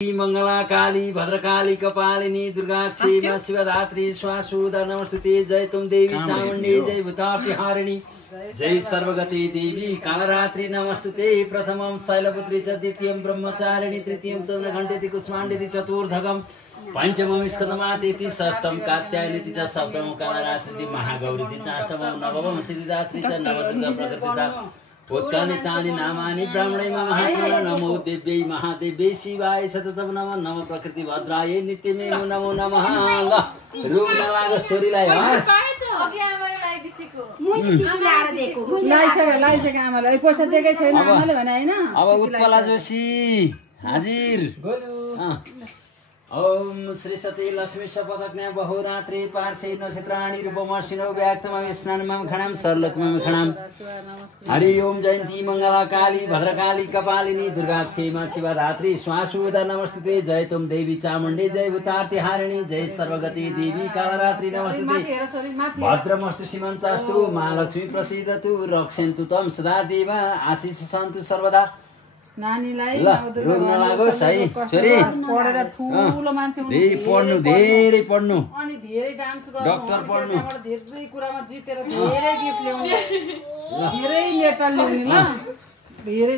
मंगला काली भद्रकाली कपालिनी दुर्गा क्षमा शिवधात्री स्वासुदा नमस्तुते। जय तुम देवी चामुंडी जय भूतापहारिणी जय सर्वगति देवी कालरात्रि नमस्तुते। प्रथमं शैलपुत्री च द्वितीयं ब्रह्मचारिणी तृतीयं चंद्रघंटेति कुष्मांडेति चतुर्थकं पंचमं स्कंदमातेति षष्ठं कात्यायनीति च सप्तमं कालरात्रि महागौरीति च अष्टमं नवमं सिद्धिदात्री च नवदुर्गा प्रकृतिता उत्तानि तानि नामानि ब्राह्मणे महात्मने नमो देव्यै महादेव्यै शिवाय सततं नमः। नमः प्रकृति भद्रायै नित्यमे नमो नमः। रुक नलाग छोरीलाई हस् अघि आमाले लाइदिसेको ल्याएर दिएको लाइसके आमाले पैसा दिएकै छैन आमाले भने हैन। अब उत्पला जोशी हाजिर ओम श्री सती लक्ष्मी शपथज्ञ बहुरात्रि पार्श्वे नक्षत्राणि रूपमर्षिणो व्याक्तमं स्नानमं खणाम सरलक्ष्मं खणाम। हरि ओम जयंती मंगला काली भद्रकाली कपालिनी दुर्गा क्षेमा शिवधात्री स्वासुदा नमस्तुते। जय तुम देवी चामुंडे जय भूतार्तिहारिणी जय सर्वगति देवी कालरात्रि नमस्तुते। भद्रमस्तु सीमंचास्तु महालक्ष्मी प्रसीदतु रक्षन्तु त्वं सदा देव आशीष सन्तु सर्वदा। नानीलाई रुन लागोस् है छोरी पढेर ठुलो मान्छे हुनु धेरै पढ्नु अनि धेरै डान्स गर्नु डाक्टर पढ्नु धेरै कुरामा जितेर धेरै गिफ्ट ल्याउनु धेरै मेडल ल्याउनु ल धेरै